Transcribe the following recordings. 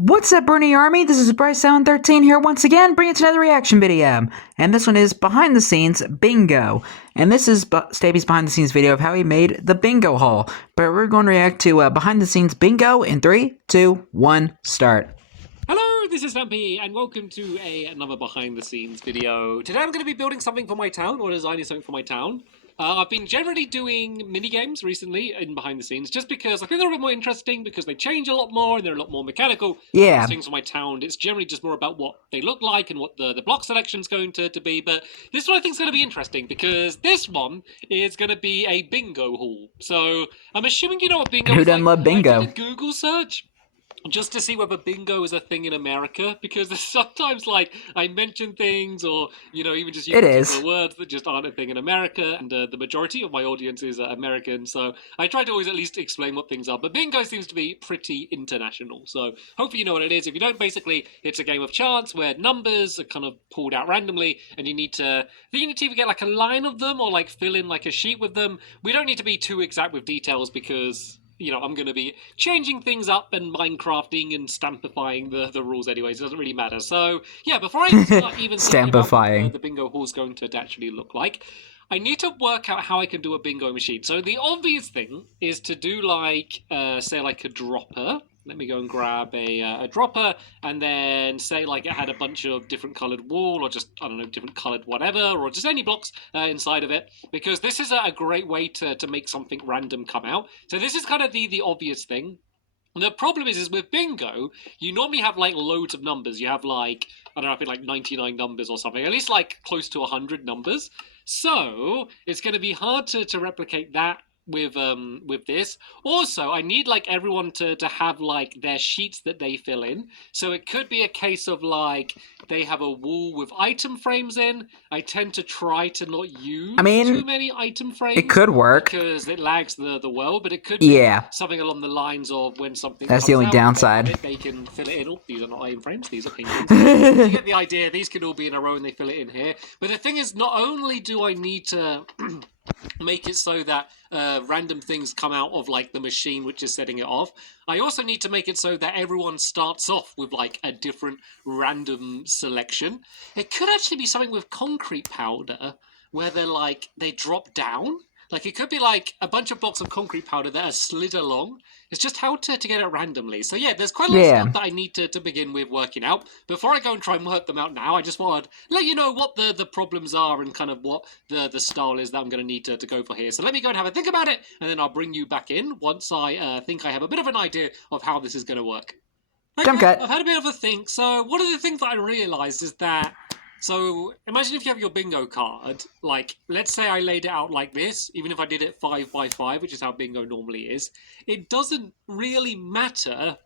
What's up, Bernie Army? This is BryceAllen13 here once again, bringing you another reaction video. And this one is behind the scenes bingo. And this is Stampy's behind the scenes video of how he made the bingo haul. But we're going to react to behind the scenes bingo in 3, 2, 1, start. Hello, this is Stampy, and welcome to another behind-the-scenes video. Today I'm going to be building something for my town, or designing something for my town. I've been generally doing mini-games recently in behind-the-scenes, just because I think they're a bit more interesting, because they change a lot more, and they're a lot more mechanical. Yeah. Things for my town, it's generally just more about what they look like, and what the block selection's going to be, but this one I think is going to be interesting, because this one is going to be a bingo haul. So, I'm assuming you know what bingo is. Who doesn't love bingo? I did a Google search just to see whether bingo is a thing in America, because there's sometimes, like, I mention things, or, you know, even just use particular words that just aren't a thing in America, and the majority of my audience is American, so I try to always at least explain what things are, but bingo seems to be pretty international, so hopefully you know what it is. If you don't, basically, it's a game of chance where numbers are kind of pulled out randomly, and you need to either get, like, a line of them, or, like, fill in, like, a sheet with them. We don't need to be too exact with details, because, you know, I'm going to be changing things up and Minecrafting and stampifying the rules anyways. It doesn't really matter. So, yeah, before I start even thinking about what the bingo hall is going to actually look like, I need to work out how I can do a bingo machine. So the obvious thing is to do, like, say, like a dropper. Let me go and grab a dropper, and then say, like, it had a bunch of different coloured wool, or just, I don't know, different coloured whatever, or just any blocks inside of it, because this is a great way to make something random come out. So this is kind of the obvious thing. The problem is with bingo, you normally have, like, loads of numbers. You have, like, I don't know, I think like 99 numbers or something, at least, like, close to 100 numbers. So it's going to be hard to replicate that with this. Also, I need, like, everyone to have, like, their sheets that they fill in. So it could be a case of, like, they have a wall with item frames in. I tend to try to not use too many item frames. It could work because it lags the world, but it could be something along the lines of when something That's comes the only out, downside. they can fill it in. Oh, these are not item frames, these are paintings. You get the idea. These can all be in a row and they fill it in here. But the thing is, not only do I need to make it so that random things come out of, like, the machine which is setting it off, I also need to make it so that everyone starts off with, like, a different random selection. It could actually be something with concrete powder where they're, like, they drop down. Like, it could be, like, a bunch of blocks of concrete powder that are slid along. It's just how to get it randomly. So, yeah, there's quite a lot of stuff that I need to begin with working out. Before I go and try and work them out now, I just want to let you know what the problems are and kind of what the style is that I'm going to need to go for here. So let me go and have a think about it, and then I'll bring you back in once I think I have a bit of an idea of how this is going to work. Okay, I've had a bit of a think. So one of the things that I realised is that, so imagine if you have your bingo card, like, let's say I laid it out like this, even if I did it 5 by 5, which is how bingo normally is, it doesn't really matter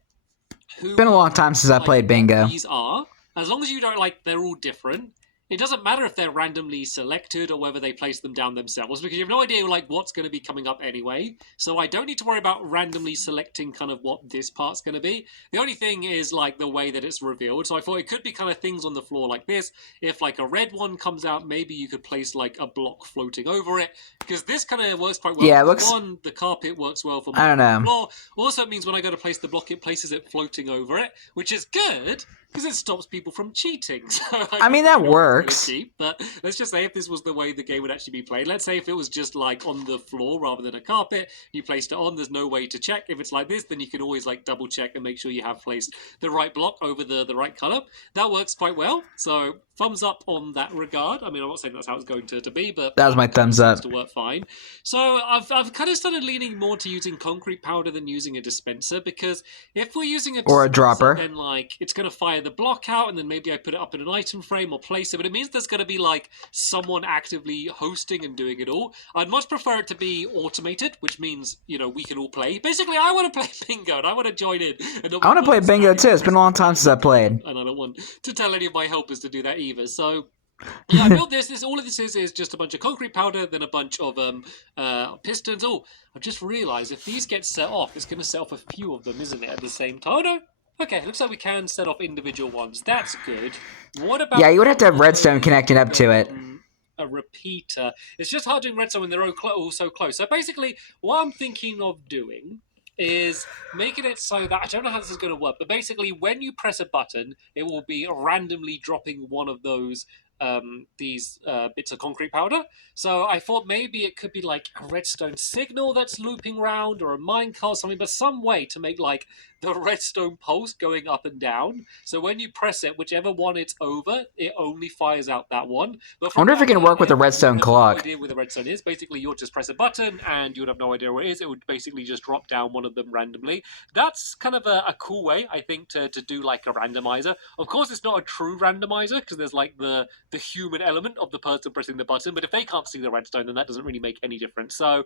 who... It's been a long time since I played bingo. These are, as long as you don't, like, they're all different. It doesn't matter if they're randomly selected or whether they place them down themselves, because you have no idea, like, what's going to be coming up anyway. So I don't need to worry about randomly selecting kind of what this part's going to be. The only thing is, like, the way that it's revealed. So I thought it could be kind of things on the floor like this. If, like, a red one comes out, maybe you could place, like, a block floating over it, because this kind of works quite well. Yeah, it looks... One, the carpet works well for I don't know. floor. Also, it means when I go to place the block, it places it floating over it, which is good, because it stops people from cheating. So I mean, that works. Cheap, but let's just say if this was the way the game would actually be played, let's say if it was just, like, on the floor rather than a carpet, you placed it on, there's no way to check. If it's like this, then you can always, like, double check and make sure you have placed the right block over the right colour. That works quite well, so thumbs up on that regard. I mean, I'm not saying that's how it's going to be, but that was my thumbs up. To work fine. So I've kind of started leaning more to using concrete powder than using a dispenser, because if we're using a dropper, then, like, it's going to fire the block out, and then maybe I put it up in an item frame or place it, but it means there's going to be, like, someone actively hosting and doing it all. I'd much prefer it to be automated, which means, you know, we can all play. Basically, I want to play bingo, and I want to join in. And I want to play bingo too. It's been a long time since I played, and I don't want to tell any of my helpers to do that either. So yeah, I built this. All of this is just a bunch of concrete powder, then a bunch of pistons. Oh, I've just realised if these get set off, it's going to set off a few of them, isn't it, at the same time? Oh, no. Okay, looks like we can set off individual ones. That's good. What about... Yeah, you would have to have redstone connected up to it. A repeater. It's just hard doing redstone when they're all so close. So basically, what I'm thinking of doing is making it so that I don't know how this is going to work, but basically, when you press a button, it will be randomly dropping one of those these bits of concrete powder. So I thought maybe it could be like a redstone signal that's looping round, or a minecart or something, but some way to make like the redstone pulse going up and down. So when you press it, whichever one it's over, it only fires out that one. But I wonder if it can work with the redstone clock. No idea where the redstone is. Basically, you'll just press a button and you would have no idea where it is. It would basically just drop down one of them randomly. That's kind of a cool way, I think, to do like a randomizer. Of course, it's not a true randomizer because there's like the human element of the person pressing the button. But if they can't see the redstone, then that doesn't really make any difference. So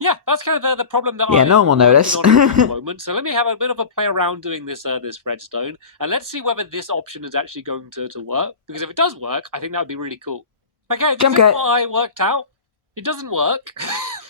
yeah, that's kind of the problem that no one will notice. On at the moment. So let me have a bit of a play around doing this this redstone, and let's see whether this option is actually going to work. Because if it does work, I think that would be really cool. Okay, this is what I worked out. It doesn't work,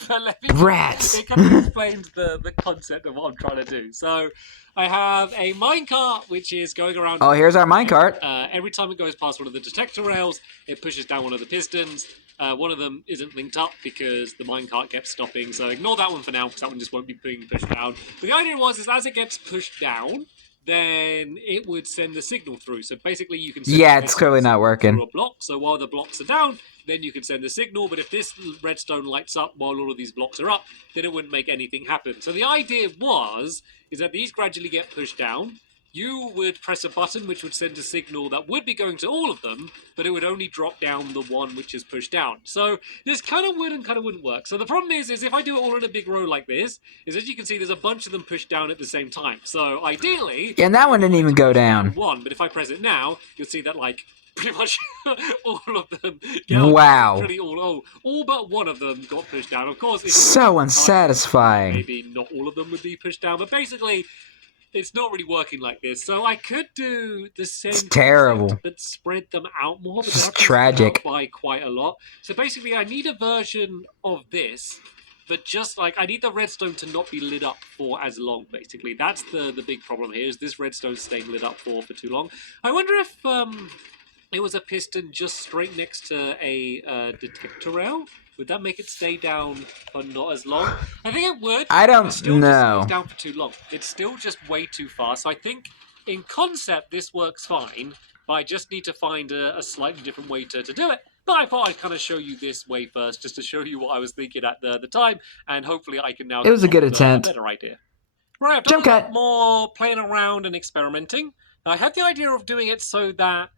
but let me. Rats. It kind of explains the concept of what I'm trying to do. So I have a minecart which is going around. Oh, here's our minecart. Every time it goes past one of the detector rails, it pushes down one of the pistons. One of them isn't linked up because the minecart kept stopping, so ignore that one for now because that one just won't be being pushed down. But the idea is as it gets pushed down, then it would send the signal through. So basically you can send it's clearly not working. Through a block. So while the blocks are down, then you can send the signal. But if this redstone lights up while all of these blocks are up, then it wouldn't make anything happen. So the idea is that these gradually get pushed down. You would press a button which would send a signal that would be going to all of them, but it would only drop down the one which is pushed down. So this kind of would and kind of wouldn't work. So the problem is if I do it all in a big row like this, is as you can see, there's a bunch of them pushed down at the same time. So ideally... Yeah, and that one didn't even go down. One, but if I press it now, you'll see that, like, pretty much all of them... Wow. All but one of them got pushed down. Of course... So unsatisfying. Maybe not all of them would be pushed down, but basically... It's not really working like this, so I could do the same. It's terrible. But spread them out more. But it's tragic. By quite a lot. So basically, I need a version of this, but just like I need the redstone to not be lit up for as long. Basically, that's the big problem here. Is this redstone staying lit up for too long? I wonder if it was a piston just straight next to a detector rail. Would that make it stay down for not as long? I think it would. I don't know. Just down for too long. It's still just way too fast. So I think in concept this works fine, but I just need to find a slightly different way to do it. But I thought I'd kind of show you this way first, just to show you what I was thinking at the time, and hopefully I can now. It was a good attempt. A better idea. Right, I've done a lot more playing around and experimenting. I had the idea of doing it so that,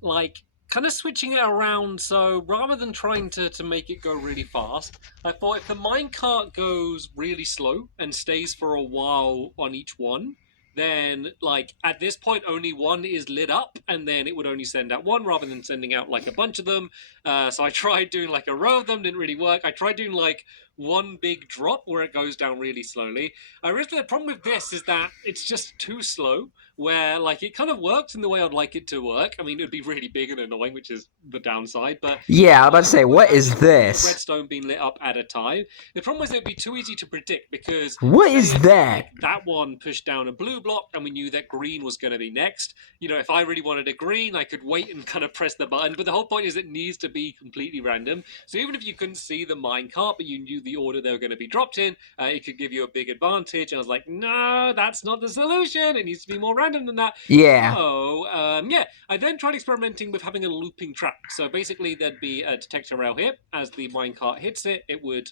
like, kind of switching it around, so rather than trying to make it go really fast, I thought if the minecart goes really slow and stays for a while on each one, then, like, at this point only one is lit up, and then it would only send out one rather than sending out, like, a bunch of them. So I tried doing, like, a row of them, didn't really work. I tried doing, like, one big drop where it goes down really slowly. I realized the problem with this is that it's just too slow, where, like, it kind of works in the way I'd like it to work. I mean, it would be really big and annoying, which is the downside, but... Yeah, I was about to say, what is this? Redstone being lit up at a time. The problem is it would be too easy to predict, because... What is that? That one pushed down a blue block, and we knew that green was going to be next. You know, if I really wanted a green, I could wait and kind of press the button, but the whole point is it needs to be completely random. So even if you couldn't see the minecart, but you knew the order they were going to be dropped in, it could give you a big advantage. And I was like, no, that's not the solution. It needs to be more random than that. Yeah. So, I then tried experimenting with having a looping track. So basically there'd be a detector rail here. As the minecart hits it, it would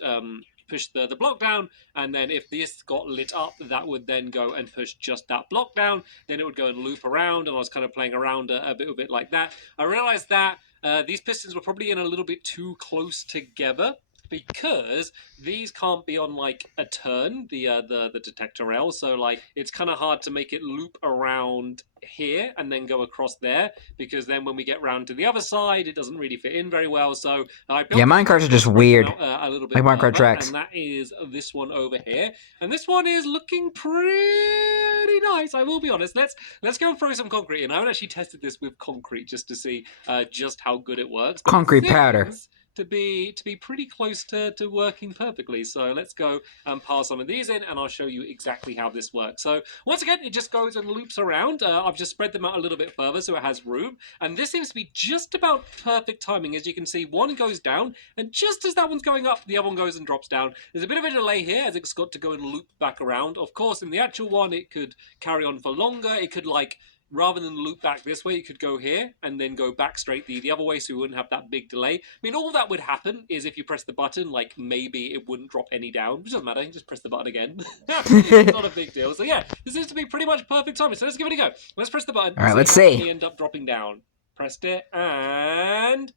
push the block down, and then if this got lit up, that would then go and push just that block down. Then it would go and loop around, and I was kind of playing around a bit like that. I realized that these pistons were probably in a little bit too close together, because these can't be on, like, a turn, the detector rail, so, like, it's kind of hard to make it loop around here and then go across there, because then when we get round to the other side, it doesn't really fit in very well. So I built minecarts are just weird. A little bit like minecart tracks. And that is this one over here, and this one is looking pretty nice, I will be honest. Let's go and throw some concrete in. I haven't actually tested this with concrete just to see just how good it works. Concrete powder. to be pretty close to working perfectly. So let's go and pile some of these in, and I'll show you exactly how this works. So once again, it just goes and loops around. I've just spread them out a little bit further so it has room, and this seems to be just about perfect timing. As you can see, one goes down, and just as that one's going up, the other one goes and drops down. There's a bit of a delay here as it's got to go and loop back around. Of course, in the actual one, it could carry on for longer. It could, like, rather than loop back this way, you could go here and then go back straight the other way so you wouldn't have that big delay. I mean, all that would happen is if you press the button, like, maybe it wouldn't drop any down, which doesn't matter, you just press the button again. It's not a big deal. So yeah, this seems to be pretty much perfect timing, so let's give it a go. Let's press the button. All right, let's see. We end up dropping down. Pressed it, and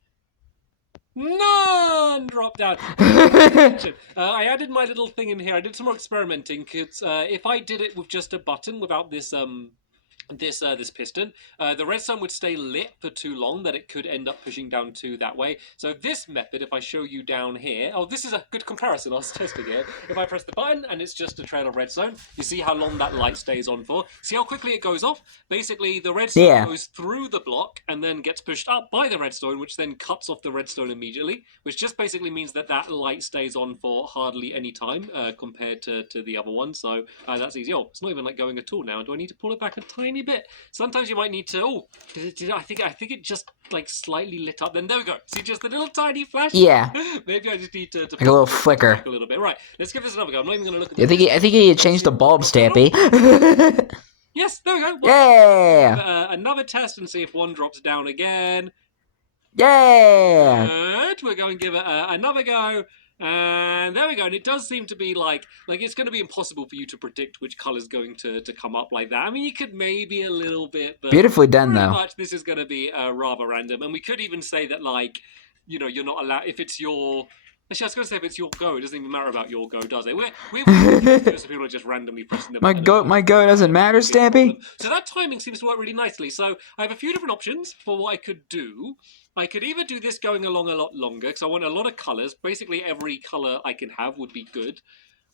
none drop down. I added my little thing in here. I did some more experimenting, because if I did it with just a button without this this piston, the redstone would stay lit for too long that it could end up pushing down to that way. So this method, if I show you down here, oh, this is a good comparison. I was testing it. If I press the button and it's just a trail of redstone, you see how long that light stays on for. See how quickly it goes off? Basically, the redstone goes through the block and then gets pushed up by the redstone, which then cuts off the redstone immediately, which just basically means that that light stays on for hardly any time compared to the other one. So that's easy. Oh, it's not even like going at all now. Do I need to pull it back a tiny bit? Sometimes you might need to. Oh, I think it just like slightly lit up. Then there we go. See, just a little tiny flash. Yeah. Maybe I just need to like a little flicker. A little bit. Right. Let's give this another go. I'm not even going to look at. I think you changed the bulb, Stampy. Yes, there we go. Yeah. Another test and see if one drops down again. Yeah. Good. We're going to give it another go. And there we go. And it does seem to be like it's going to be impossible for you to predict which color's going to come up like that. I mean, you could maybe a little bit, but beautifully done though. Much this is going to be rather random. And we could even say that, like, you know, you're not allowed if it's your. Actually, I was going to say if it's your go, it doesn't even matter about your go, does it? We're people are just randomly pressing the button. My go doesn't matter, Stampy. So that timing seems to work really nicely. So I have a few different options for what I could do. I could either do this going along a lot longer, because I want a lot of colours. Basically, every colour I can have would be good.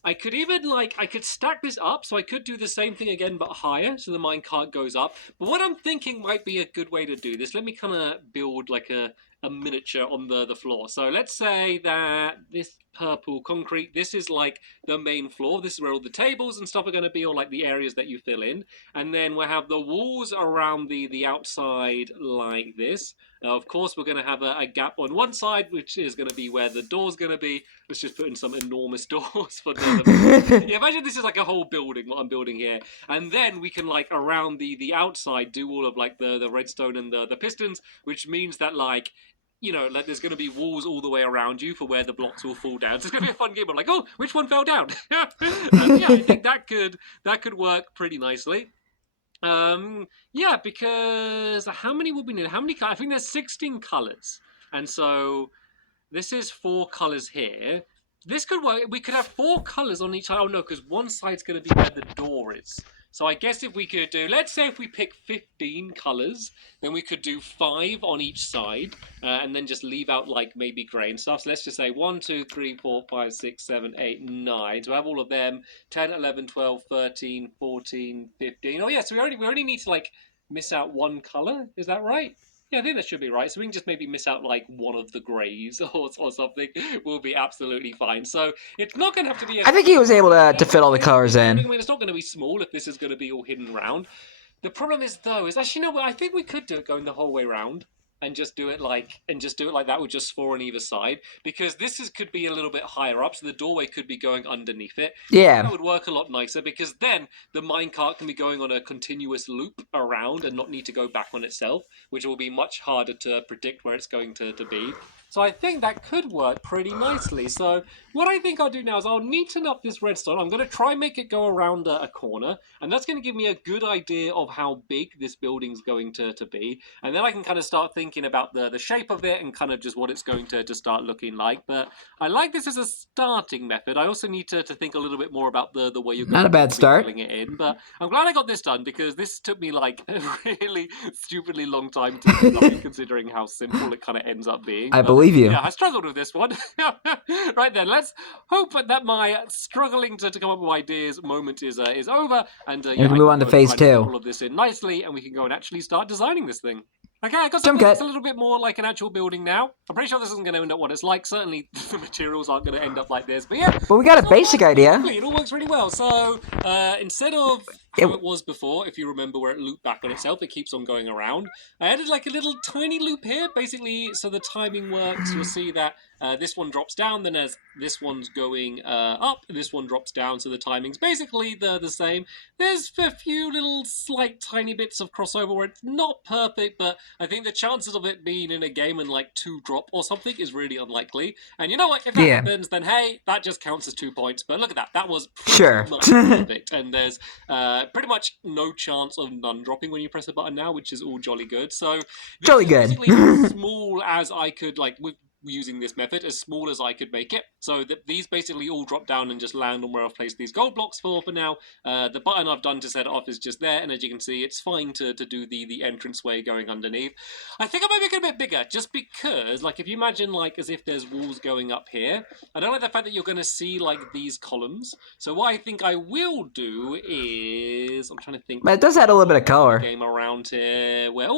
I could even, I could stack this up, so I could do the same thing again, but higher, so the minecart goes up. But what I'm thinking might be a good way to do this, let me kind of build, like, a miniature on the floor. So let's say that this purple concrete, this is, like, the main floor. This is where all the tables and stuff are going to be, or, like, the areas that you fill in. And then we'll have the walls around the outside like this. Now, of course, we're going to have a gap on one side, which is going to be where the door's going to be. Let's just put in some enormous doors for the... Yeah, imagine this is like a whole building, what I'm building here. And then we can, like, around the outside, do all of, like, the redstone and the pistons, which means that, like, you know, like, there's going to be walls all the way around you for where the blocks will fall down. So it's going to be a fun game of, like, oh, which one fell down? And yeah, I think that could work pretty nicely. Yeah, because how many will we need? How many colors? I think there's 16 colors. And so this is 4 colors here. This could work. We could have 4 colors on each side. Oh, no, because one side's going to be where the door is. So I guess if we could do, let's say if we pick 15 colors, then we could do 5 on each side, and then just leave out, like, maybe gray and stuff. So let's just say 1, 2, 3, 4, 5, 6, 7, 8, 9. So we have all of them. 10, 11, 12, 13, 14, 15. Oh yeah, so we only need to, like, miss out 1 color. Is that right? Yeah, I think that should be right. So we can just maybe miss out, like, one of the greys or something. We'll be absolutely fine. So it's not going to have to be... I think he was able to fit all the colors in. I mean, it's not going to be small if this is going to be all hidden around. The problem is, though, is actually, you know what? I think we could do it going the whole way around. And just do it like that with just 4 on either side, because this could be a little bit higher up, so the doorway could be going underneath it. Yeah, that would work a lot nicer, because then the minecart can be going on a continuous loop around and not need to go back on itself, which will be much harder to predict where it's going to be. So I think that could work pretty nicely. So what I think I'll do now is I'll neaten up this redstone. I'm going to try and make it go around a corner, and that's going to give me a good idea of how big this building's going to be. And then I can kind of start thinking about the shape of it and kind of just what it's going to start looking like. But I like this as a starting method. I also need to think a little bit more about the way you're not a bad start filling it in. But I'm glad I got this done, because this took me, like, a really stupidly long time to do, considering how simple it kind of ends up being. I believe you. Yeah, I struggled with this one. Right then, let's hope that my struggling to come up with ideas moment is over, and we can move on to phase 2. All of this in nicely, and we can go and actually start designing this thing. Okay, I got something that's a little bit more like an actual building now. I'm pretty sure this isn't going to end up what it's like. Certainly, the materials aren't going to end up like this. But yeah. But we got a basic idea. It all works really well. So, instead of how it was before, if you remember where it looped back on itself, it keeps on going around. I added like a little tiny loop here, basically, so the timing works. You'll see that this one drops down, then as this one's going up, this one drops down, so the timing's basically the same. There's a few little slight tiny bits of crossover where it's not perfect, but I think the chances of it being in a game and like 2 drop or something is really unlikely. And you know what? If that happens, then hey, that just counts as 2 points. But look at that. That was pretty much perfect. And there's pretty much no chance of none dropping when you press a button now, which is all jolly good. So jolly good. Basically as small as I could, like with using this method, as small as I could make it. So these basically all drop down and just land on where I've placed these gold blocks for now. The button I've done to set it off is just there, and as you can see, it's fine to do the entranceway going underneath. I think I might make it a bit bigger, just because, like, if you imagine, like, as if there's walls going up here, I don't like the fact that you're going to see, like, these columns. So what I think I will do is, I'm trying to think. But it does add a little bit of color. Game around here, where,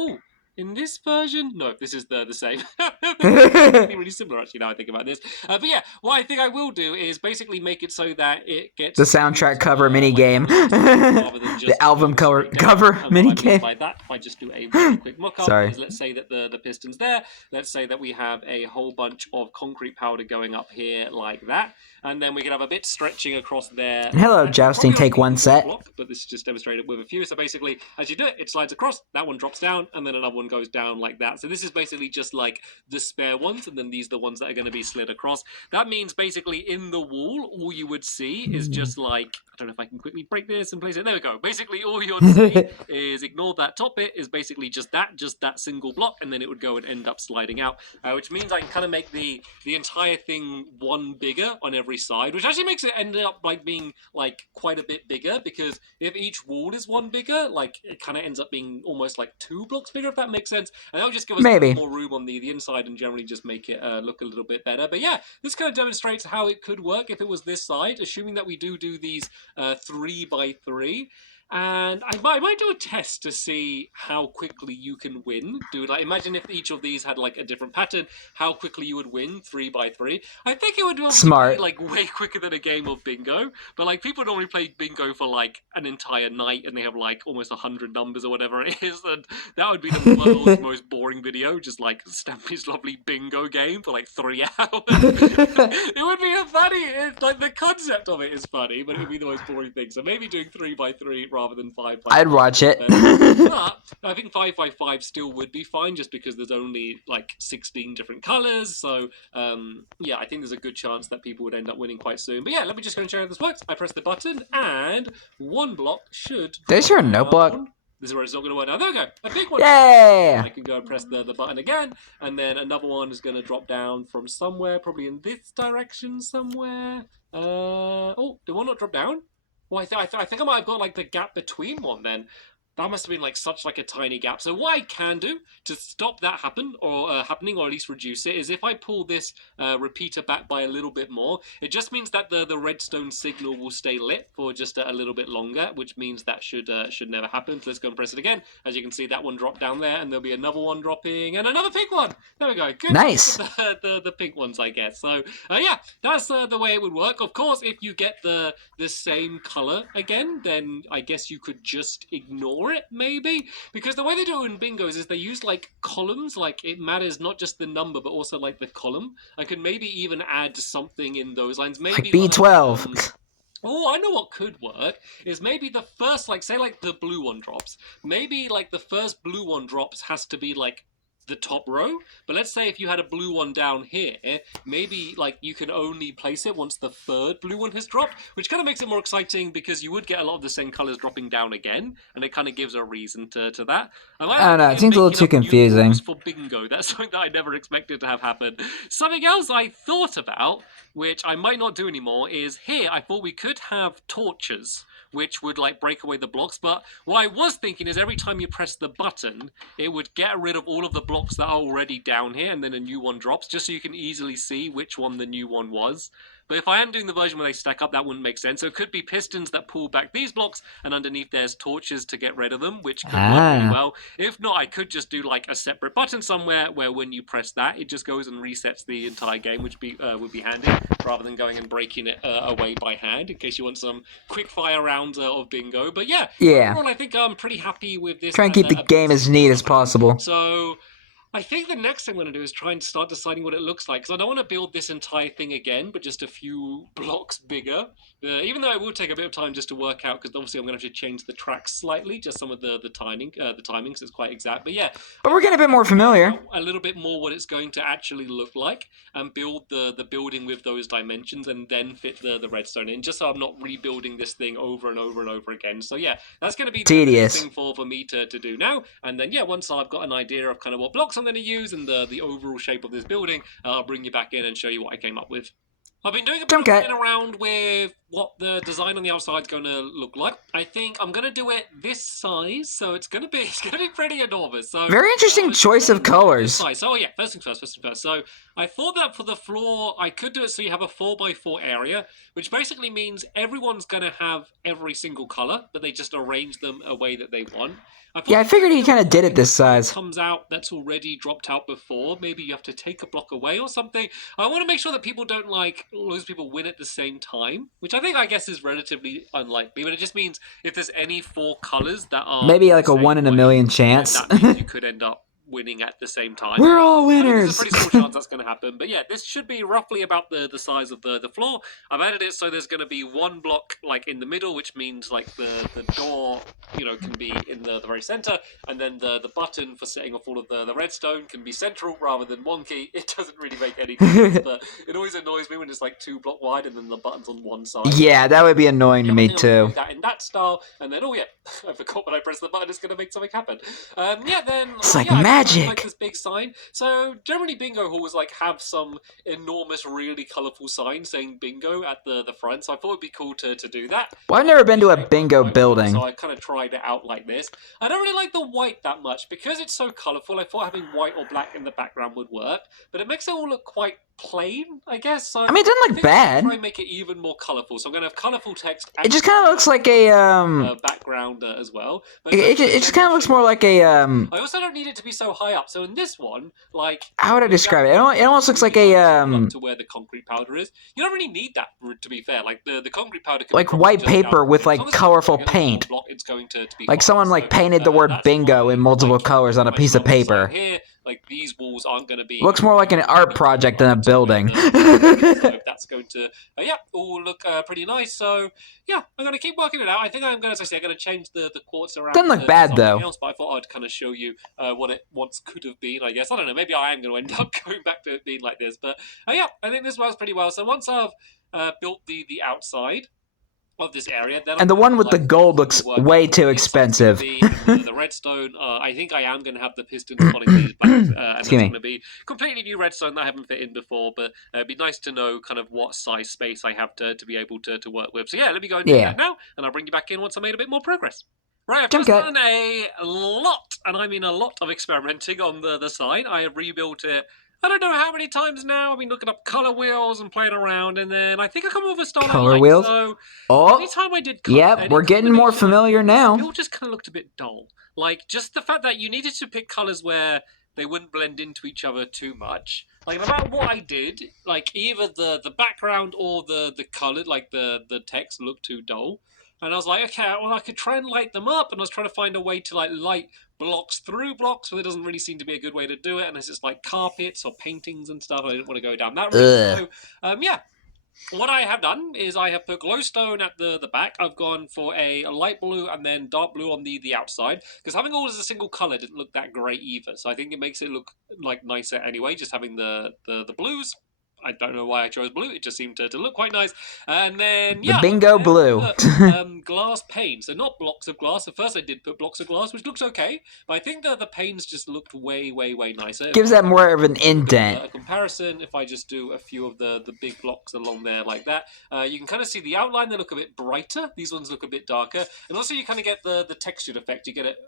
in this version? No, this is the same. It's really similar, actually, now I think about this. But yeah, what I think I will do is basically make it so that it gets... The soundtrack cover minigame. The album cover minigame. Like that, if I just do a very quick mock-up, let's say that the piston's there. Let's say that we have a whole bunch of concrete powder going up here like that. And then we can have a bit stretching across there. Hello, Jousting, take one set. But this is just demonstrated with a few. So basically, as you do it, it slides across, that one drops down, and then another one goes down like that. So this is basically just like the spare ones, and then these are the ones that are going to be slid across. That means basically in the wall, all you would see is just like, I don't know if I can quickly break this and place it. There we go. Basically, all you'll see is, ignore that top bit, is basically just that single block, and then it would go and end up sliding out, which means I can kind of make the entire thing one bigger on every side, which actually makes it end up like being like quite a bit bigger, because if each wall is one bigger, like it kind of ends up being almost like 2 blocks bigger, if that makes sense. And that'll just give us a bit more room on the inside and generally just make it look a little bit better. But yeah, this kind of demonstrates how it could work if it was this side, assuming that we do these 3x3. And I might do a test to see how quickly you can win. Like, imagine if each of these had like a different pattern, how quickly you would win 3x3. I think it would be like way quicker than a game of bingo. But like people normally play bingo for like an entire night, and they have like almost 100 numbers or whatever it is, and that would be the world's most boring video, just like Stampy's lovely bingo game for like 3 hours. It would be funny. Like the concept of it is funny, but it would be the most boring thing. So maybe doing 3x3 rather than 5x5. I'd watch it. But I think 5x5 still would be fine, just because there's only like 16 different colors. So yeah, I think there's a good chance that people would end up winning quite soon. But yeah, let me just go and show you how this works. I press the button, and one block should... There's your notebook. This is where it's not going to work now. There we go. A big one. Yeah. I can go and press the button again, and then another one is going to drop down from somewhere, probably in this direction somewhere. Oh, did one not drop down? Well, I think I might have got like the gap between one then. That must have been like such like a tiny gap. So what I can do to stop that happening, or at least reduce it, is if I pull this repeater back by a little bit more, it just means that the redstone signal will stay lit for just a little bit longer, which means that should never happen. So let's go and press it again. As you can see, that one dropped down there, and there'll be another one dropping, and another pink one. There we go. Good. Nice. The pink ones, I guess. So yeah, that's the way it would work. Of course, if you get the same color again, then I guess you could just ignore it, maybe, because the way they do it in bingos is they use like columns. Like it matters not just the number, but also like the column. I could maybe even add something in those lines, maybe like B12. Oh, I know what could work, is maybe the first, like, say like the blue one drops, maybe like the first blue one drops has to be like the top row. But let's say if you had a blue one down here, maybe like you can only place it once the third blue one has dropped, which kind of makes it more exciting, because you would get a lot of the same colors dropping down again, and it kind of gives a reason to that. I don't know, it seems a little too confusing for bingo. That's something that I never expected to have happen. Something else I thought about, which I might not do anymore, is here I thought we could have torches which would like break away the blocks. But what I was thinking is every time you press the button, it would get rid of all of the blocks that are already down here, and then a new one drops, just so you can easily see which one the new one was. But if I am doing the version where they stack up, that wouldn't make sense. So it could be pistons that pull back these blocks, and underneath there's torches to get rid of them, which could work really well. If not, I could just do like a separate button somewhere where when you press that, it just goes and resets the entire game, which would be handy, rather than going and breaking it away by hand, in case you want some quick fire rounds of bingo. But yeah, overall, I think I'm pretty happy with this. Try and keep the game as neat as possible. So I think the next thing I'm going to do is try and start deciding what it looks like, because I don't want to build this entire thing again, but just a few blocks bigger. Even though it will take a bit of time just to work out, because obviously I'm going to have to change the tracks slightly, just some of the timing, because it's quite exact. But yeah, but we're getting a bit more familiar. A little bit more what it's going to actually look like, and build the building with those dimensions, and then fit the redstone in, just so I'm not rebuilding this thing over and over and over again. So yeah, that's going to be tedious thing for me to do now. And then yeah, once I've got an idea of kind of what blocks I'm going to use and the overall shape of this building, I'll bring you back in and show you what I came up with. I've been doing a bit of playing around with what the design on the outside is going to look like. I think I'm going to do it this size, so it's going to be pretty enormous. So very interesting choice of colors. So yeah, first things first. So I thought that for the floor, I could do it so you have a 4x4 area, which basically means everyone's going to have every single color, but they just arrange them a way that they want. I figured he kind of did it this size. Comes out that's already dropped out before. Maybe you have to take a block away or something. I want to make sure that people don't loads of people win at the same time, which I guess is relatively unlikely. But it just means if there's any 4 colors that are maybe like a 1 in a million chance, that means you could end up winning at the same time. We're all winners. There's a pretty small chance that's going to happen. But yeah, this should be roughly about the size of the floor. I've added it so there's going to be one block like in the middle, which means like the door, can be in the very center, and then the button for setting off all of the redstone can be central rather than wonky. It doesn't really make any difference, but it always annoys me when it's like 2 block wide and then the button's on one side. Yeah, that would be annoying to me too. That in that style, and then I forgot when I press the button, it's going to make something happen. It's like magic. Like this big sign. So generally bingo halls have some enormous, really colourful sign saying bingo at the front. So I thought it'd be cool to do that. Well, I've never been to a bingo building. So I kind of tried it out like this. I don't really like the white that much because it's so colourful. I thought having white or black in the background would work, but it makes it all look quite plain, I guess. So it doesn't look bad. Try and make it even more colourful. So I'm going to have colourful text. It just kind of looks like a background as well. But it just kind of looks more like a I also don't need it to be so high up. So in this one, how would I describe it? It almost looks like a up to where the concrete powder is. You don't really need that, to be fair. Like the concrete powder can like white paper with like colorful paint. Block, it's going to be like someone painted the word bingo in multiple colors on a piece of paper. Here, these walls aren't going to be. Looks more like an art project than a building. So if that's going to all look pretty nice. So yeah, I'm going to keep working it out. I think I'm going to change the quartz around. Doesn't look bad though. Else, but I thought I'd kind of show you what it once could have been. I guess I don't know. Maybe I am going to end up going back to it being like this. But I think this works pretty well. So once I've built the outside of this area, then the one with the gold looks way too expensive. The redstone, I think I am going to have the pistons pulling these back, and that's going to be completely new redstone that I haven't fit in before, but it'd be nice to know kind of what size space I have to be able to work with. So yeah, let me go and do that now, and I'll bring you back in once I made a bit more progress. Right, I've just done a lot, and I mean a lot of experimenting on the side. I have rebuilt it I don't know how many times now. I've been looking up color wheels and playing around, and then I think I come up with a style color wheels. So anytime I did we're getting more familiar now. It all just kind of looked a bit dull. Just the fact that you needed to pick colors where they wouldn't blend into each other too much. No matter what I did, either the background or the color, the text looked too dull. And I was like, okay, well, I could try and light them up. And I was trying to find a way to, light blocks through blocks, but it doesn't really seem to be a good way to do it. And it's just, carpets or paintings and stuff. I didn't want to go down that route. So, what I have done is I have put glowstone at the back. I've gone for a light blue and then dark blue on the outside. Because having all as a single colour didn't look that great either. So I think it makes it look, nicer anyway, just having the blues. I don't know why I chose blue. It just seemed to look quite nice. And then, the bingo blue. Glass panes. So not blocks of glass. At first I did put blocks of glass, which looks okay. But I think that the panes just looked way, way, way nicer. Gives that more of an indent. A comparison, if I just do a few of the big blocks along there like that, you can kind of see the outline. They look a bit brighter. These ones look a bit darker. And also you kind of get the textured effect. You get it,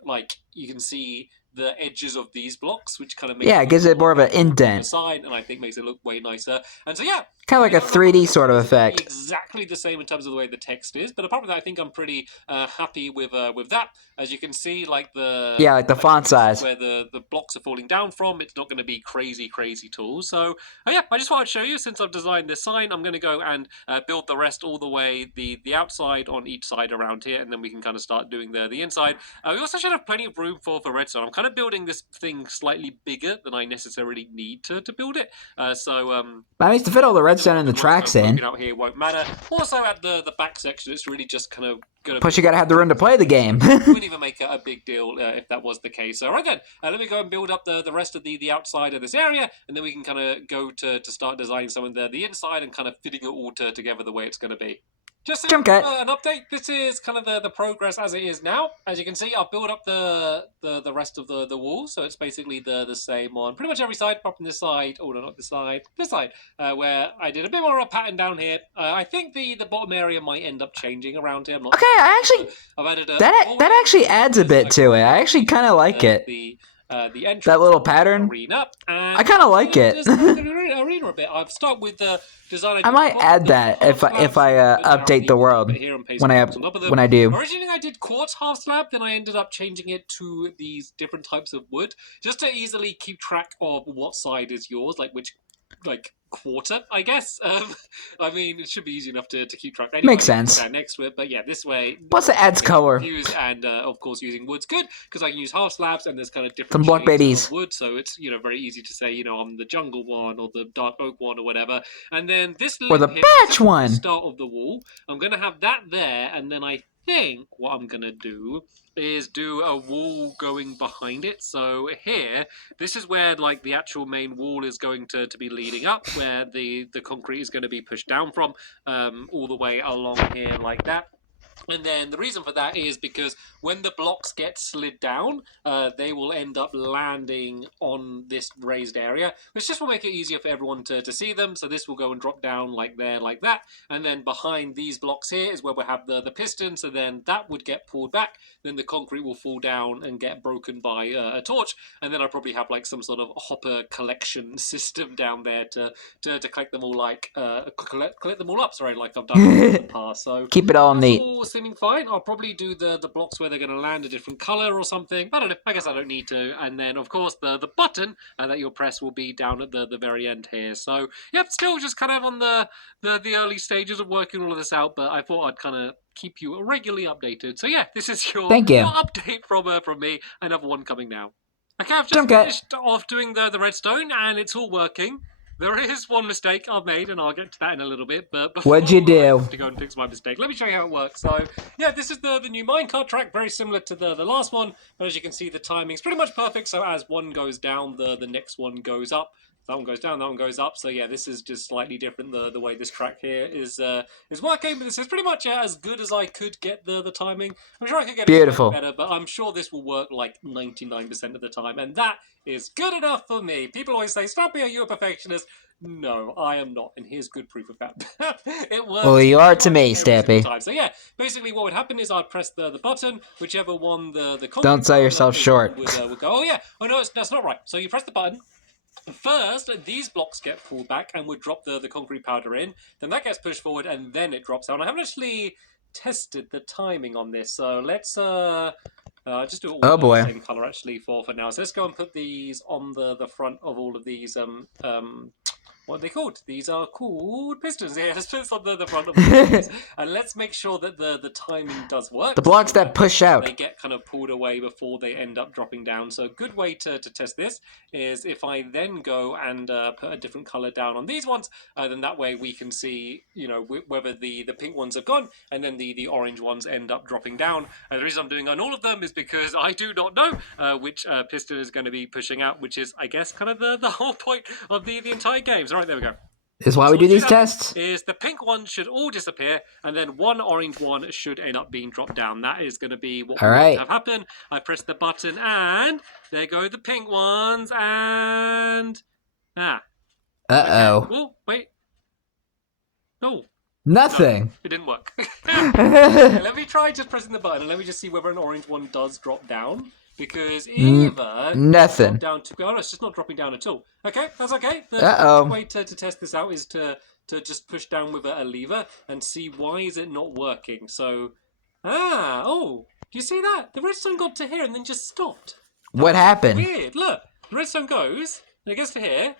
you can see the edges of these blocks, which kind of makes it gives it more of an indent. Side, and I think makes it look way nicer. And so yeah, kind of like a 3D sort of effect. Exactly the same in terms of the way the text is, but apart from that, I think I'm pretty happy with that. As you can see, like the font size where the blocks are falling down from, it's not going to be crazy tall. So yeah, I just wanted to show you, since I've designed this sign, I'm going to go and build the rest all the way, the outside on each side around here, and then we can kind of start doing the inside. We also should have plenty of room for redstone. I'm kind of building this thing slightly bigger than I necessarily need to build it. That means to fit all the redstone and the tracks in. Out here won't matter. Also at the back section, it's really just kind of gonna. Plus, you gotta have the room to play the game. Wouldn't even make a big deal if that was the case. So right then, let me go and build up the rest of the outside of this area, and then we can kind of go to start designing some of the inside and kind of fitting it all together the way it's going to be. Just an update. This is kind of the progress as it is now. As you can see, I've built up the rest of the wall, so it's basically the same on pretty much every side, apart from this side. Oh no, not this side. This side, where I did a bit more of a pattern down here. I think the bottom area might end up changing around here. I'm not sure. I actually I've added that actually adds a bit to it. I actually kind of like it. The entrance, that little pattern. Arena, I kind of like it. Arena a bit. I've started with the design. I might add that if I update the world when I do. Originally, I did quartz half slab. Then I ended up changing it to these different types of wood, just to easily keep track of what side is yours, like which quarter, I guess. I mean, it should be easy enough to keep track. Anyway, makes sense. Next to it, but yeah, this way. Plus, it adds color. And of course, using wood's good because I can use half slabs, and there's kind of different some block babies of wood, so it's very easy to say I'm the jungle one or the dark oak one or whatever. And then this or the batch one. Start of the wall. I'm gonna have that there, and then I think what I'm gonna do is do a wall going behind it. So here, this is where the actual main wall is going to be leading up, where the concrete is going to be pushed down from, all the way along here like that. And then the reason for that is because when the blocks get slid down, they will end up landing on this raised area, which just will make it easier for everyone to see them. So this will go and drop down like there, like that. And then behind these blocks here is where we'll have the piston. So then that would get pulled back. Then the concrete will fall down and get broken by a torch. And then I'll probably have some sort of hopper collection system down there to collect them all, collect them all up. Sorry, like I've done in the past. So keep it all neat. Seeming fine. I'll probably do the blocks where they're going to land a different color or something. I don't know. I guess I don't need to. And then, of course, the button that you'll press will be down at the very end here. So, yep, still just kind of on the early stages of working all of this out, but I thought I'd kind of keep you regularly updated. So, yeah, this is your update from me. Another one coming now. Okay, I've just finished off doing the redstone, and it's all working. There is one mistake I've made, and I'll get to that in a little bit. But what'd you do? I have to go and fix my mistake. Let me show you how it works. So, yeah, this is the new minecart track, very similar to the last one. But as you can see, the timing's pretty much perfect. So as one goes down, the next one goes up. That one goes down, that one goes up. So yeah, this is just slightly different, the way this track here is working. But this is pretty much as good as I could get the timing. I'm sure I could get it better, but I'm sure this will work 99% of the time. And that is good enough for me. People always say, Stampy, are you a perfectionist? No, I am not, and here's good proof of that. It works. Well, you are to me, Stampy. So yeah, basically what would happen is I'd press the button, whichever one the don't sell yourself short. Would go, oh yeah, oh no, that's not right. So you press the button. First, these blocks get pulled back and would drop the concrete powder in. Then that gets pushed forward, and then it drops down. I haven't actually tested the timing on this, so let's just do it all the same color actually for now. So let's go and put these on the front of all of these what are they called? These are called pistons. Yeah, let's put this on the front of the pistons. And let's make sure that the timing does work. The blocks that push out. They get kind of pulled away before they end up dropping down. So a good way to test this is if I then go and put a different color down on these ones, then that way we can see, whether the pink ones have gone and then the orange ones end up dropping down. And the reason I'm doing on all of them is because I do not know which piston is going to be pushing out, which is, I guess, kind of the whole point of the entire game. So, right, there we go. This is why we do these tests. Is the pink one should all disappear, and then one orange one should end up being dropped down. That is going to be what will have happened. I press the button, and there go the pink ones, and Uh-oh. Okay. Oh, wait. No. Nothing. No, it didn't work. Okay, let me try just pressing the button, and let me just see whether an orange one does drop down. because either nothing. drop down to... Oh, no, it's just not dropping down at all. Okay, that's okay. Uh-oh. The way to test this out is to just push down with a lever and see why is it not working. So, do you see that? The redstone got to here and then just stopped. What happened? Weird. Look, the redstone goes, and it gets to here,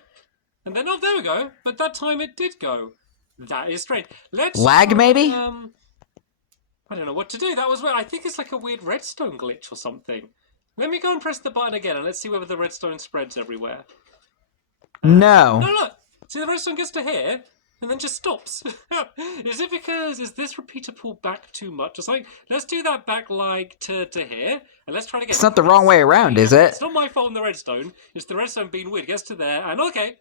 and then, oh, there we go. But that time it did go. That is strange. Let's lag, maybe? I don't know what to do. That was weird. I think it's like a weird redstone glitch or something. Let me go and press the button again, and let's see whether the redstone spreads everywhere. No. No, look. See, the redstone gets to here, and then just stops. Is this repeater pull back too much or something? Let's do that back like to here, and let's try to get... It's not the wrong way around, is it? It's not my fault in the redstone. It's the redstone being weird. It gets to there, and okay.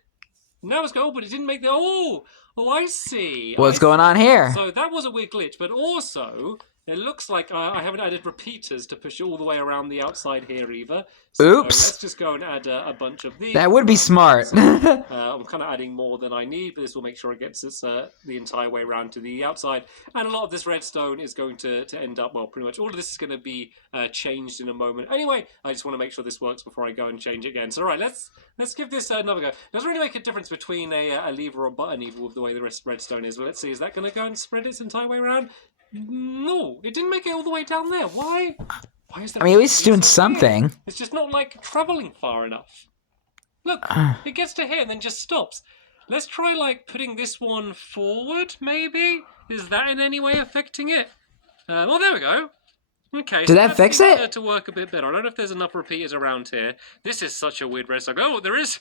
Now it's going, but it didn't make the... Oh, I see. What's going on here? So that was a weird glitch, but also... It looks like I haven't added repeaters to push it all the way around the outside here either. So Oops. Let's just go and add a bunch of these. That would be smart. I'm kind of adding more than I need, but this will make sure it gets us the entire way around to the outside. And a lot of this redstone is going to end up, well, pretty much all of this is going to be changed in a moment. Anyway, I just want to make sure this works before I go and change it again. So, all right, let's give this another go. It doesn't really make a difference between a lever or button, even with the way the redstone is. But let's see, is that going to go and spread its entire way around? No, it didn't make it all the way down there. Why? Why is that? I mean, at least it's doing something. Here? It's just not like traveling far enough. Look, it gets to here and then just stops. Let's try like putting this one forward, maybe? Is that in any way affecting it? Oh, there we go. Okay. Did that fix it? To work a bit better. I don't know if there's enough repeaters around here. This is such a weird redstone. Oh, there is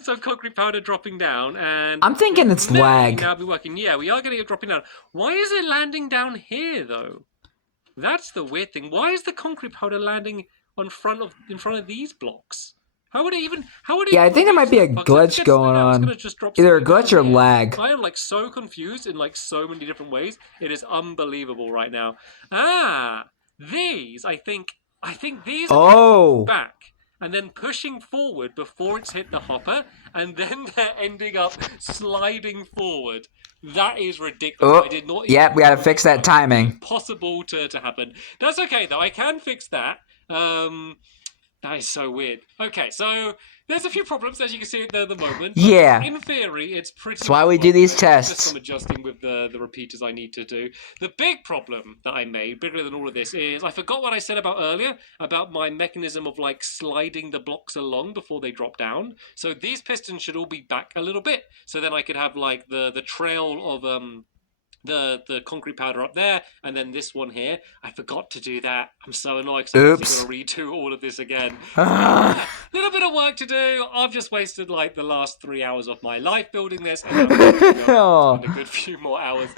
some concrete powder dropping down, and I'm thinking it's lag. Now be working. Yeah, we are getting it dropping down. Why is it landing down here though? That's the weird thing. Why is the concrete powder landing in front of these blocks? How would it even? Yeah, I think there might be a glitch going on. Either a glitch or lag. I am like so confused in like so many different ways. It is unbelievable right now. These I think these are back and then pushing forward before it's hit the hopper, and then they're ending up sliding forward. That is ridiculous. Oh, I did not. Yep, we gotta fix that timing. Impossible to happen. That's okay though. I can fix that. That is so weird. Okay, so there's a few problems, as you can see at the moment. Yeah. In theory, it's pretty... That's why we do these tests. Just some adjusting with the repeaters I need to do. The big problem that I made, bigger than all of this, is I forgot what I said about earlier, about my mechanism of, like, sliding the blocks along before they drop down. So these pistons should all be back a little bit. So then I could have, like, the trail of... the concrete powder up there, and then this one here. I forgot to do that. I'm so annoyed because I'm going to redo all of this again. Little bit of work to do. I've just wasted like the last 3 hours of my life building this, and I'm going to spend a good few more hours.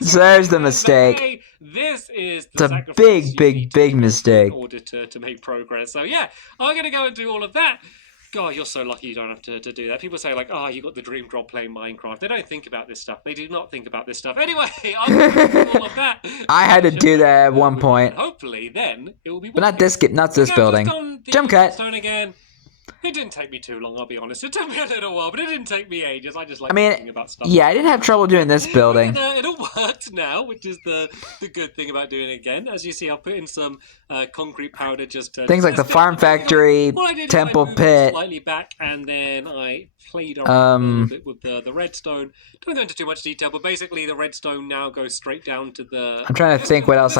There's the mistake. Hey, this is the it's a big mistake. In order to make progress. So yeah, I'm going to go and do all of that. God, you're so lucky you don't have to do that. People say, like, you got the dream job playing Minecraft. They don't think about this stuff. They do not think about this stuff. Anyway, I'm going to do all of that. I had to do that at one point. Hopefully, then, it will be... But not this building. Jump cut. Again. It didn't take me too long, I'll be honest. It took me a little while, but it didn't take me ages. I just like thinking about stuff. Yeah, I didn't have trouble doing this building. It all worked now, which is the good thing about doing it again. As you see, I'll put in some concrete powder just to... Things like the farm factory, temple pit. Slightly back, and then I played around a little bit with the redstone. Don't go into too much detail, but basically the redstone now goes straight down to the... I'm trying to think what else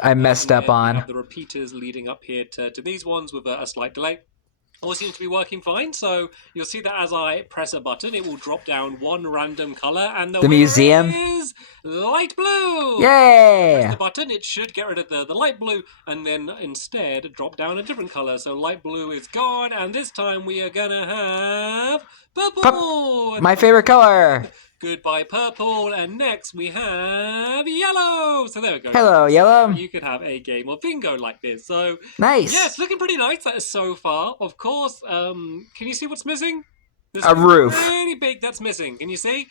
I messed up on. The repeaters leading up here to these ones with a slight delay. All seems to be working fine, so you'll see that as I press a button, it will drop down one random colour, and the museum is light blue! Yay! Press the button, it should get rid of the light blue, and then instead drop down a different colour. So light blue is gone, and this time we are gonna have purple! My favourite colour! Goodbye purple, and next we have yellow. So there we go. Hello, yellow. You could have a game of bingo like this. So nice. Yeah, it's looking pretty nice. That is so far. Of course. Can you see what's missing? There's a roof. Really big. That's missing. Can you see?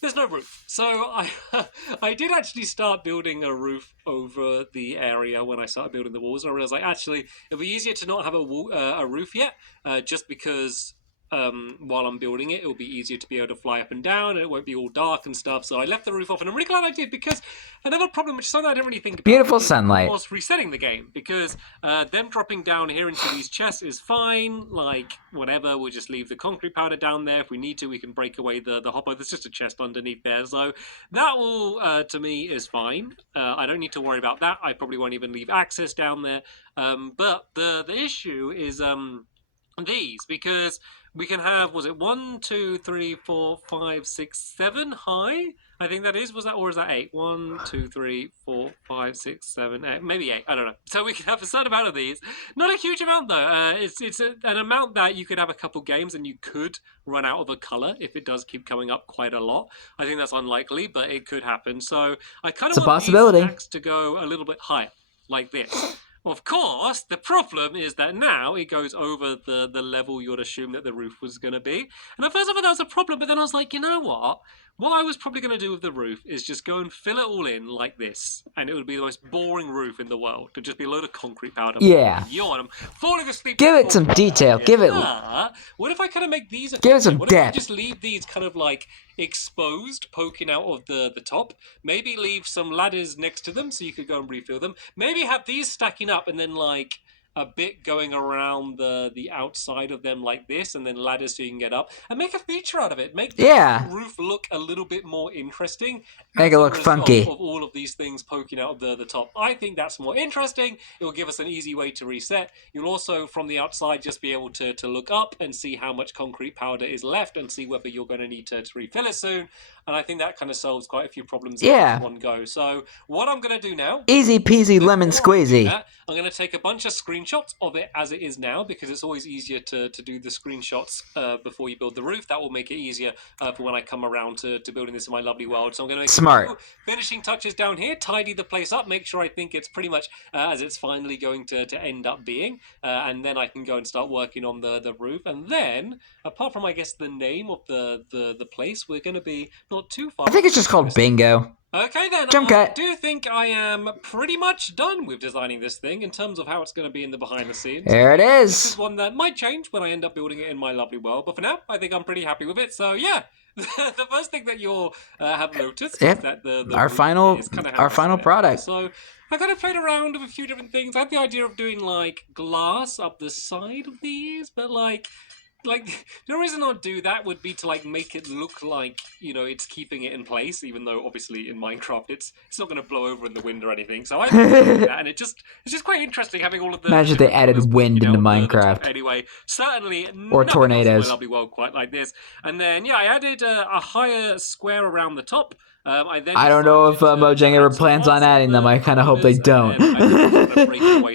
There's no roof. So I did actually start building a roof over the area when I started building the walls. And I realized, like, actually, it'll be easier to not have a roof yet, just because while I'm building it. It'll be easier to be able to fly up and down, and it won't be all dark and stuff. So I left the roof off, and I'm really glad I did, because another problem, which is something I didn't really think about, beautiful sunlight, was resetting the game, because them dropping down here into these chests is fine. Like, whatever, we'll just leave the concrete powder down there. If we need to, we can break away the hopper. There's just a chest underneath there, so that all to me is fine. I don't need to worry about that. I probably won't even leave access down there. But the issue is these, because we can have, was it 1, 2, 3, 4, 5, 6, 7 high? I think that is. Was that, or is that 8? 1, 2, 3, 4, 5, 6, 7, 8. Maybe 8. I don't know. So we can have a certain amount of these. Not a huge amount though. It's an amount that you could have a couple games and you could run out of a color if it does keep coming up quite a lot. I think that's unlikely, but it could happen. So I kind of want these stacks to go a little bit higher, like this. Of course, the problem is that now it goes over the level you'd assume that the roof was going to be. And at first I thought that was a problem, but then I was like, you know what? What I was probably going to do with the roof is just go and fill it all in like this. And it would be the most boring roof in the world. It would just be a load of concrete powder. Yeah. Yawn. I'm falling asleep. Give it some detail. Give it... What if I kind of make these... Give it some depth. If I just leave these kind of like exposed, poking out of the top. Maybe leave some ladders next to them so you could go and refill them. Maybe have these stacking up and then like a bit going around the outside of them like this, and then ladders so you can get up, and make a feature out of it. Make the roof look a little bit more interesting. Make it look funky. Of all of these things poking out of the top. I think that's more interesting. It will give us an easy way to reset. You'll also, from the outside, just be able to look up and see how much concrete powder is left and see whether you're going to need to refill it soon. And I think that kind of solves quite a few problems in one go. So what I'm going to do now... Easy peasy lemon squeezy. I'm going to take a bunch of screenshots of it as it is now, because it's always easier to do the screenshots before you build the roof. That will make it easier for when I come around to building this in my lovely world. So I'm going to make smart finishing touches down here, tidy the place up, make sure I think it's pretty much as it's finally going to end up being, and then I can go and start working on the roof. And then, apart from, I guess, the name of the place, we're going to be not too far. I think it's just called Bingo. Okay then, Jump I do think I am pretty much done with designing this thing in terms of how it's going to be in the behind the scenes. There it is. This is one that might change when I end up building it in my lovely world, but for now, I think I'm pretty happy with it. So yeah, the first thing that you'll have noticed is that our final product. So I kind of played around with a few different things. I had the idea of doing like glass up the side of these, but like the reason I'd do that would be to like make it look like, you know, it's keeping it in place, even though obviously in Minecraft it's not going to blow over in the wind or anything. So I that, and it's just quite interesting having all of the... Imagine they added wind into Minecraft. Anyway, certainly or tornadoes. My lovely world quite like this. And then yeah, I added a higher square around the top. I don't know if Mojang ever plans on adding them. I kind of hope they don't.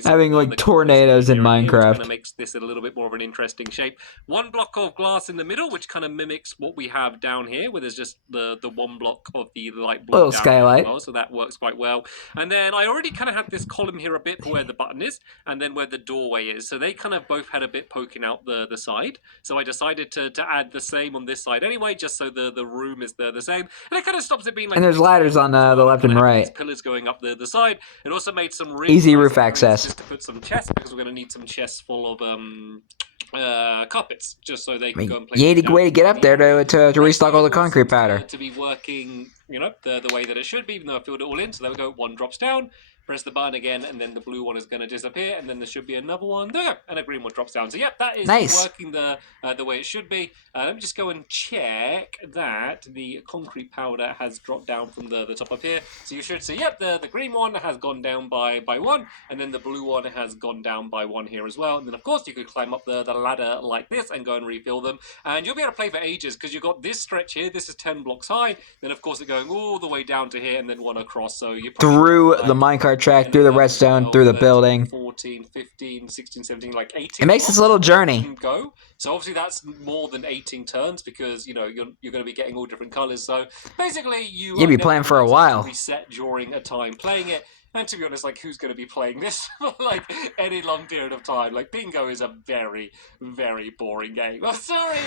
Having like tornadoes in Minecraft. Kind of makes this a little bit more of an interesting shape. One block of glass in the middle, which kind of mimics what we have down here, where there's just the one block of the light blue little skylight. Well, so that works quite well. And then I already kind of had this column here a bit for where the button is, and then where the doorway is. So they kind of both had a bit poking out the side. So I decided to add the same on this side anyway, just so the room is the same. And it kind of stops it being like... And there's ladders on the left and right. Pillars going up the side. It also made some really easy roof access. Just to put some chests, because we're going to need some chests full of carpets, just so they can go and play. You need a way to get up there to restock all the concrete powder. To be working, you know, the way that it should be, even though I filled it all in. So there we go. One drops down. Press the button again, and then the blue one is going to disappear, and then there should be another one. There we go, and a green one drops down. So, yep, that is working the way it should be. Let me just go and check that the concrete powder has dropped down from the top up here. So you should see, yep, the green one has gone down by one, and then the blue one has gone down by one here as well. And then, of course, you could climb up the ladder like this and go and refill them. And you'll be able to play for ages, because you've got this stretch here. This is 10 blocks high. Then, of course, it's going all the way down to here, and then one across. So you through the minecart track, through the redstone, through the building. 14, 15, 16, 17, like 18. It makes this little journey. Go. So obviously that's more than 18 turns, because, you know, you're going to be getting all different colors. So basically you'll be playing for a while. Reset during a time playing it. And to be honest, like, who's going to be playing this for, like, any long period of time? Like, bingo is a very, very boring game. I'm sorry.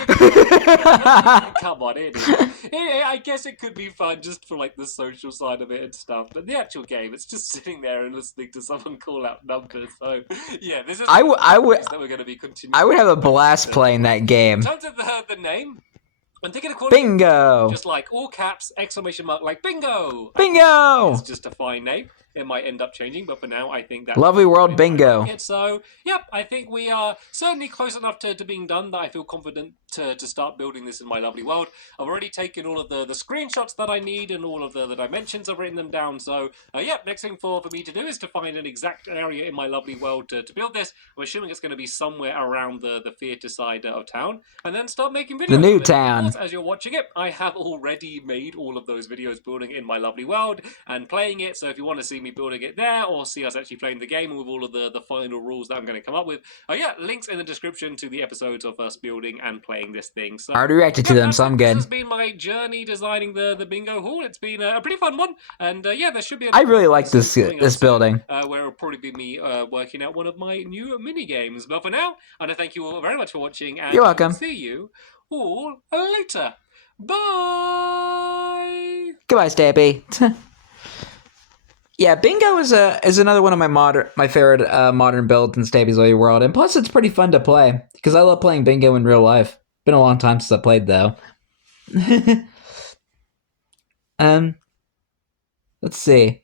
Come on, it is. I guess it could be fun just for, like, the social side of it and stuff. But the actual game, it's just sitting there and listening to someone call out numbers. So, yeah, this is I would that we're going to be continuing. I would have a blast playing that game. In terms of the name, I'm thinking of calling Bingo! Just like all caps, exclamation mark, like bingo! Bingo! It's just a fine name. It might end up changing, but for now, I think that's Lovely World Bingo. So, yep, I think we are certainly close enough to being done that I feel confident to start building this in my lovely world. I've already taken all of the screenshots that I need and all of the dimensions. I've written them down. So, yep, next thing for me to do is to find an exact area in my lovely world to build this. I'm assuming it's going to be somewhere around the theatre side of town, and then start making videos. The new town. Of course, as you're watching it, I have already made all of those videos building in my lovely world and playing it. So if you want to see me building it there, or see us actually playing the game with all of the final rules that I'm going to come up with, yeah, links in the description to the episodes of us building and playing this thing. So, I already reacted to them, so I'm good. This has been my journey designing the bingo hall. It's been a pretty fun one, and yeah, there should be. I really like this building. Where it'll probably be me working out one of my new mini games. But for now, I want to thank you all very much for watching, and you're welcome. See you all later. Bye. Goodbye, Stampy. Yeah, bingo is another one of my favorite modern builds in Stampy's Lovely World, and plus it's pretty fun to play because I love playing bingo in real life. Been a long time since I played though. Let's see.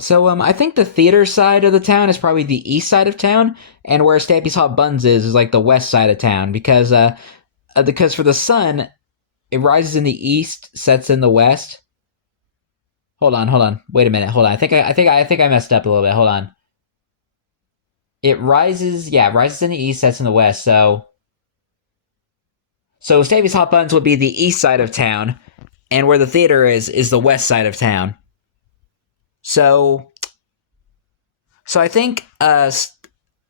So, I think the theater side of the town is probably the east side of town, and where Stampy's Hot Buns is like the west side of town, because for the sun, it rises in the east, sets in the west. Hold on. Wait a minute. Hold on. I think I messed up a little bit. Hold on. It rises in the east, sets in the west. So Stampy's Hot Buns would be the east side of town, and where the theater is the west side of town. So I think the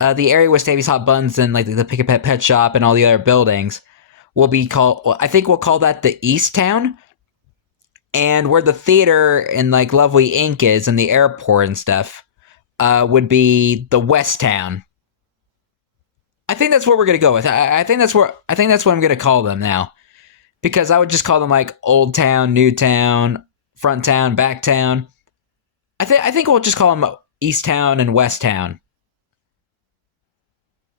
area with Stampy's Hot Buns and like the Pick a Pet Shop and all the other buildings will be called. I think we'll call that the East Town, and where the theater and like Lovely Ink is and the airport and stuff would be the West Town. I think that's what we're gonna go with. I think that's what I'm gonna call them now, because I would just call them like Old Town, New Town, Front Town, Back Town. I think we'll just call them East Town and West Town.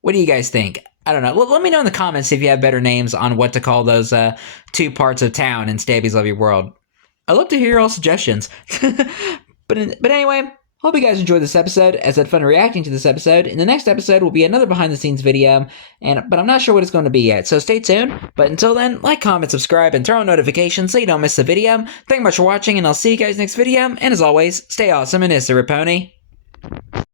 What do you guys think? I don't know. Let me know in the comments if you have better names on what to call those two parts of town in Stampy's Lovely World. I'd love to hear your all suggestions. But anyway, hope you guys enjoyed this episode, as I had fun reacting to this episode. In the next episode will be another behind-the-scenes video, but I'm not sure what it's going to be yet, so stay tuned. But until then, like, comment, subscribe, and turn on notifications so you don't miss the video. Thank you much for watching, and I'll see you guys next video. And as always, stay awesome and Issa Raponi.